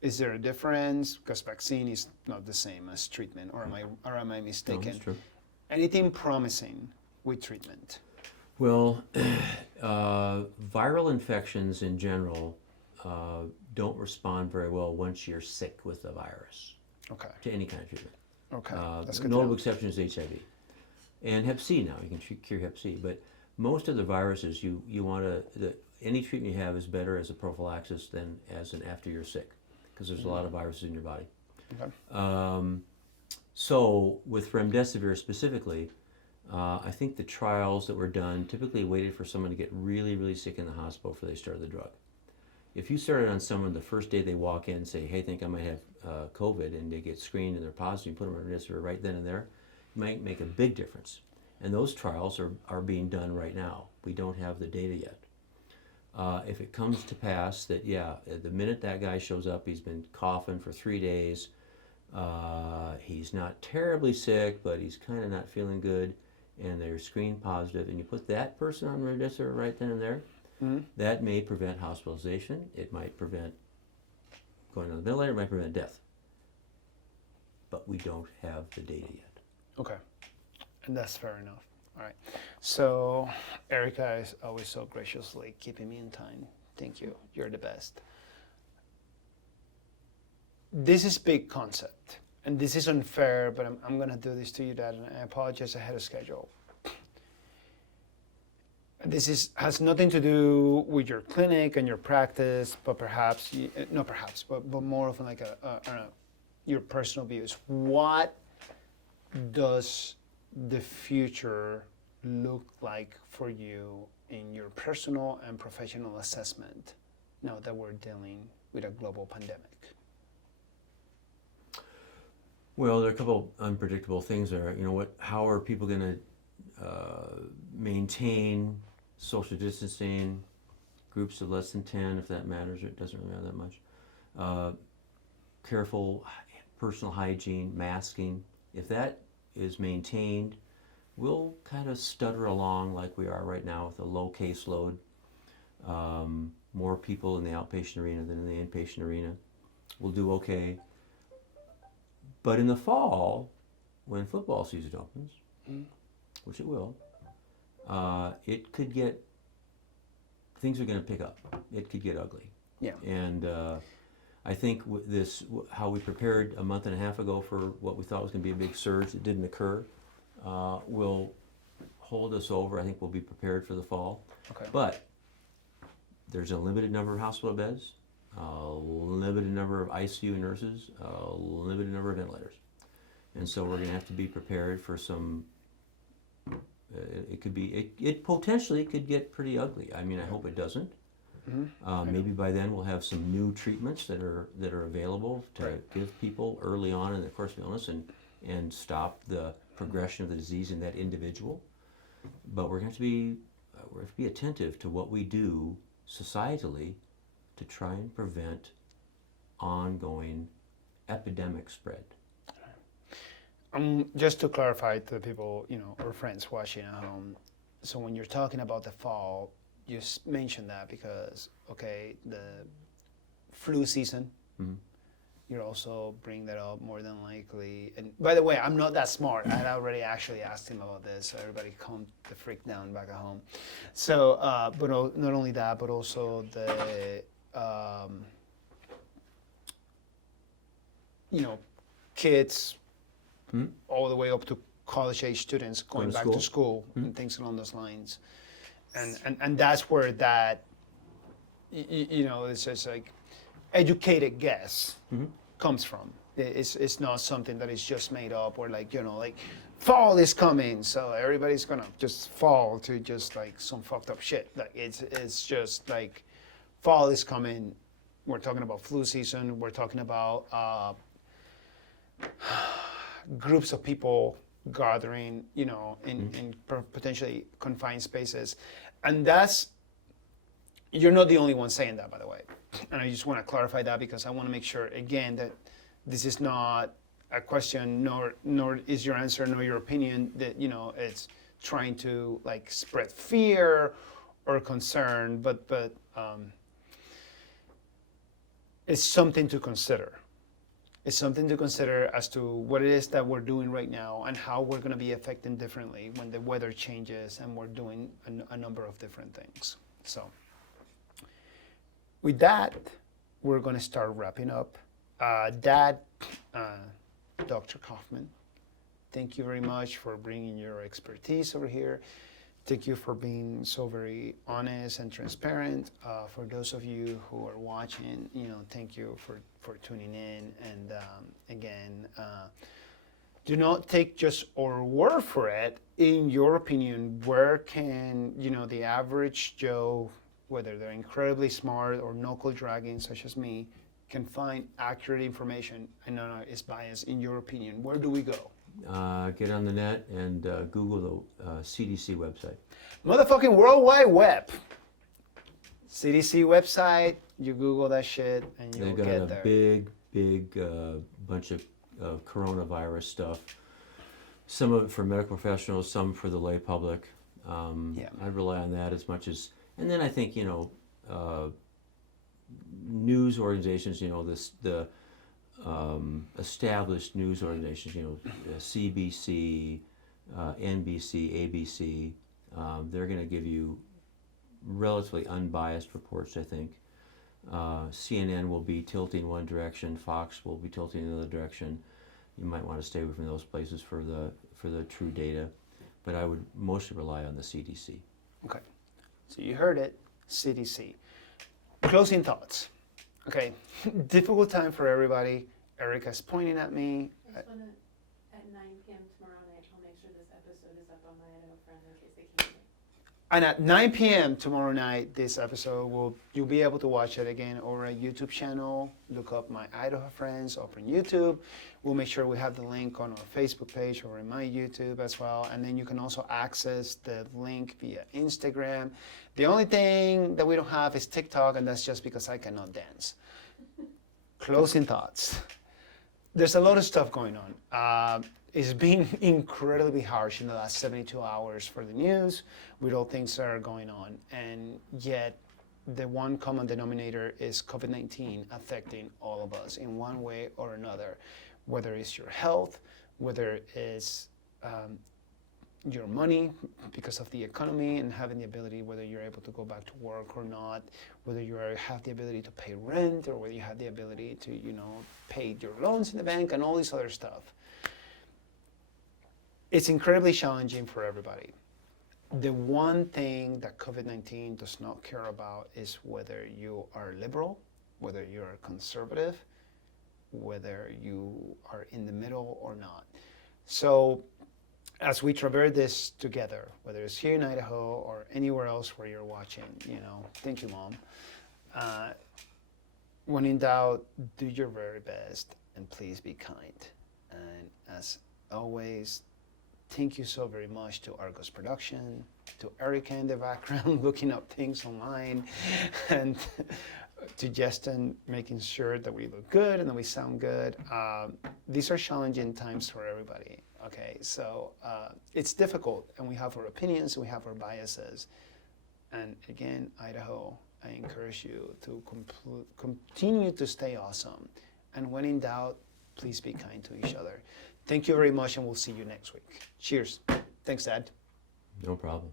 Is there a difference? Because vaccine is not the same as treatment, or am I mistaken? No, that's true. Anything promising with treatment? Well, viral infections in general don't respond very well once you're sick with the virus. Okay. To any kind of treatment. Okay. That's The good to notable know. exception is HIV. And Hep C now, you can cure Hep C. But most of the viruses, you want to, any treatment you have is better as a prophylaxis than as an after you're sick, because there's a lot of viruses in your body. Okay. So with remdesivir specifically, I think the trials that were done typically waited for someone to get really, really sick in the hospital before they started the drug. If you started on someone the first day they walk in and say, hey, I think I might have COVID, and they get screened and they're positive, you put them on remdesivir right then and there, it might make a big difference. And those trials are being done right now. We don't have the data yet. If it comes to pass that, the minute that guy shows up, he's been coughing for 3 days, he's not terribly sick, but he's kind of not feeling good, and they're screened positive, and you put that person on remdesivir right then and there, that may prevent hospitalization. It might prevent going on the ventilator. It might prevent death. But we don't have the data yet. Okay. And that's fair enough. All right. So Erica is always so graciously keeping me in time. Thank you. You're the best. This is big concept, and this is unfair, but I'm going to do this to you, Dad, and I apologize ahead of schedule. This has nothing to do with your clinic and your practice, but perhaps, not perhaps, but more of like your personal views. What does the future look like for you in your personal and professional assessment now that we're dealing with a global pandemic? Well, there are a couple unpredictable things there. How are people going to maintain social distancing, groups of less than 10, if that matters, or it doesn't really matter that much. Careful personal hygiene, masking. If that is maintained, we'll kind of stutter along like we are right now with a low caseload. More people in the outpatient arena than in the inpatient arena. We'll do okay. But in the fall, when football season opens, which it will, it could get, things are going to pick up. It could get ugly. Yeah. And I think with this, how we prepared a month and a half ago for what we thought was going to be a big surge that didn't occur, will hold us over. I think we'll be prepared for the fall. Okay. But there's a limited number of hospital beds, a limited number of ICU nurses, a limited number of ventilators. And so we're going to have to be prepared for some, it potentially could get pretty ugly. I mean, I hope it doesn't. Maybe by then we'll have some new treatments that are available to give people early on in the course of illness and stop the progression of the disease in that individual. But we're going to be attentive to what we do societally to try and prevent ongoing epidemic spread. Just to clarify to the people, or friends watching at home, so when you're talking about the fall, you mentioned that because, the flu season you're also bring that up more than likely. And by the way, I'm not that smart. I had already actually asked him about this, so everybody calm the freak down back at home. So, but not only that, but also the, kids all the way up to college age students going back to school and things along those lines. And that's where that, it's just like educated guess comes from. It's not something that is just made up or like, like fall is coming, so everybody's gonna just fall to just like some fucked up shit. Like it's just like fall is coming. We're talking about flu season. We're talking about groups of people gathering, in potentially confined spaces. And you're not the only one saying that, by the way. And I just want to clarify that because I want to make sure, again, that this is not a question, nor is your answer, nor your opinion, that, it's trying to like spread fear or concern, but it's something to consider. It's something to consider as to what it is that we're doing right now and how we're going to be affecting differently when the weather changes and we're doing a number of different things. So with that, we're going to start wrapping up. Dr. Coffman, thank you very much for bringing your expertise over here. Thank you for being so very honest and transparent. For those of you who are watching, thank you for tuning in. And again, do not take just our word for it. In your opinion, where can, the average Joe, whether they're incredibly smart or knuckle dragging such as me, can find accurate information? I know it's biased. In your opinion, where do we go? Get on the net and Google the CDC website. Motherfucking World Wide Web. CDC website, you Google that shit and you'll get there. They've got a big bunch of coronavirus stuff. Some of it for medical professionals, some for the lay public. I rely on that as much as, and then I think, news organizations, the established news organizations, CBC, NBC, ABC, they're going to give you relatively unbiased reports, I think. CNN will be tilting one direction, Fox will be tilting another direction. You might want to stay away from those places for the true data, but I would mostly rely on the CDC. Okay, so you heard it, CDC. Closing thoughts. Okay, difficult time for everybody. Erica's pointing at me. At 9 p.m. tomorrow night, I'll make sure this episode is up on my Idaho friend in case they can't hear. And at 9 p.m. tomorrow night, this episode, you'll be able to watch it again over our YouTube channel. Look up My Idaho Friends, open YouTube. We'll make sure we have the link on our Facebook page or in my YouTube as well. And then you can also access the link via Instagram. The only thing that we don't have is TikTok, and that's just because I cannot dance. Closing thoughts. There's a lot of stuff going on. It's been incredibly harsh in the last 72 hours for the news with all things that are going on. And yet, the one common denominator is COVID-19 affecting all of us in one way or another, whether it's your health, whether it's your money because of the economy and having the ability, whether you're able to go back to work or not, whether you have the ability to pay rent or whether you have the ability to, pay your loans in the bank and all this other stuff. It's incredibly challenging for everybody. The one thing that COVID-19 does not care about is whether you are liberal, whether you are conservative, whether you are in the middle or not. So as we traverse this together, whether it's here in Idaho or anywhere else where you're watching, thank you, Mom. When in doubt, do your very best and please be kind. And as always, thank you so very much to Argos Production, to Erica in the background looking up things online, and to Justin making sure that we look good and that we sound good. These are challenging times for everybody. Okay, so it's difficult, and we have our opinions, we have our biases. And again, Idaho, I encourage you to continue to stay awesome And when in doubt, please be kind to each other. Thank you very much, and we'll see you next week. Cheers. Thanks, Dad. No problem.